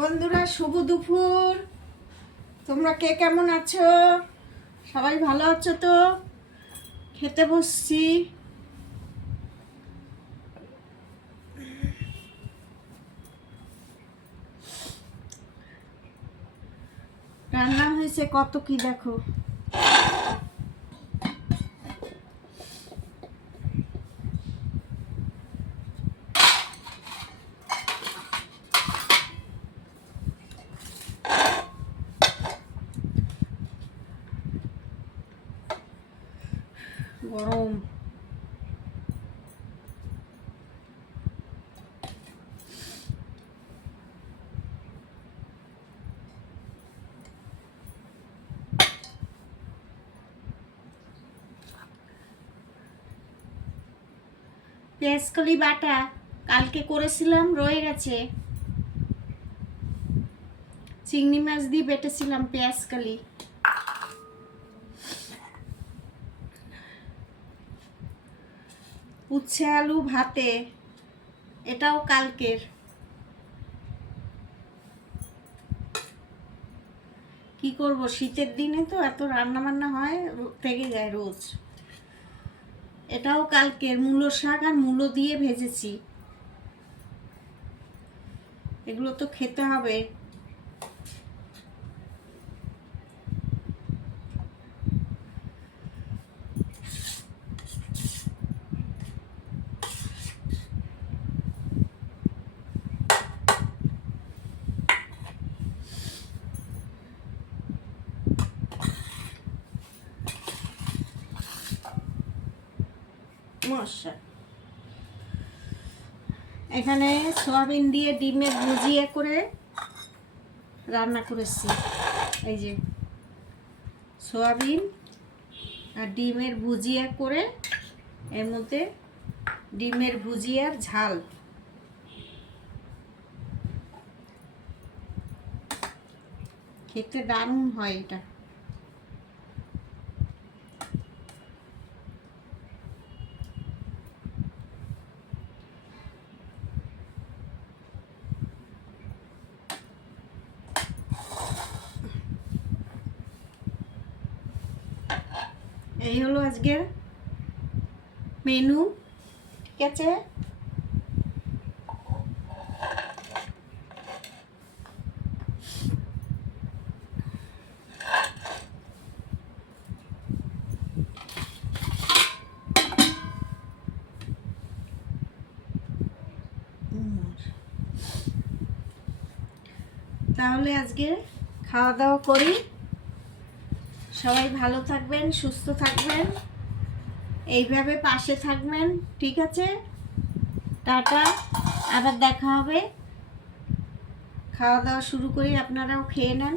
বন্ধুরা, শুভ দুপুর। তোমরা কে কেমন আছো? সবাই ভালো আছো তো? খেতে বসছি। রান্না হয়েছে কত কি দেখো। গরম। পেঁয়াজকলি বাটা কালকে করেছিলাম, রয়ে গেছে। চিংড়ি মাছ দিয়ে বেটেছিলাম পেঁয়াজকলি। উচ্ছে আলু ভাতে, এটাও কালকের। কি করব, শীতের দিনে তো এত রান্না বান্না হয়, থেকে যায় রোজ। এটাও কালকের। মূলো শাক আর মূলো দিয়ে ভেজেছি। এগুলো তো খেতে হবে। মশা। এখানে সয়াবিন দিয়ে ডিমের ভুজিয়া করে রান্না করেছি। এই যে সয়াবিন আর ডিমের ভুজিয়া করে, এর মধ্যে ডিমের ভুজিয়ার ঝাল। খেতে দারুণ হয় এটা। এই হলো আজকের মেনু। ঠিক আছে, তাহলে আজকে খাওয়া দাওয়া করি। সবাই ভালো থাকবেন, সুস্থ থাকবেন, এইভাবে পাশে থাকবেন। ঠিক আছে, টাটা। আবার দেখা হবে। খাওয়া দাওয়া শুরু করি, আপনারাও খেয়ে নেন।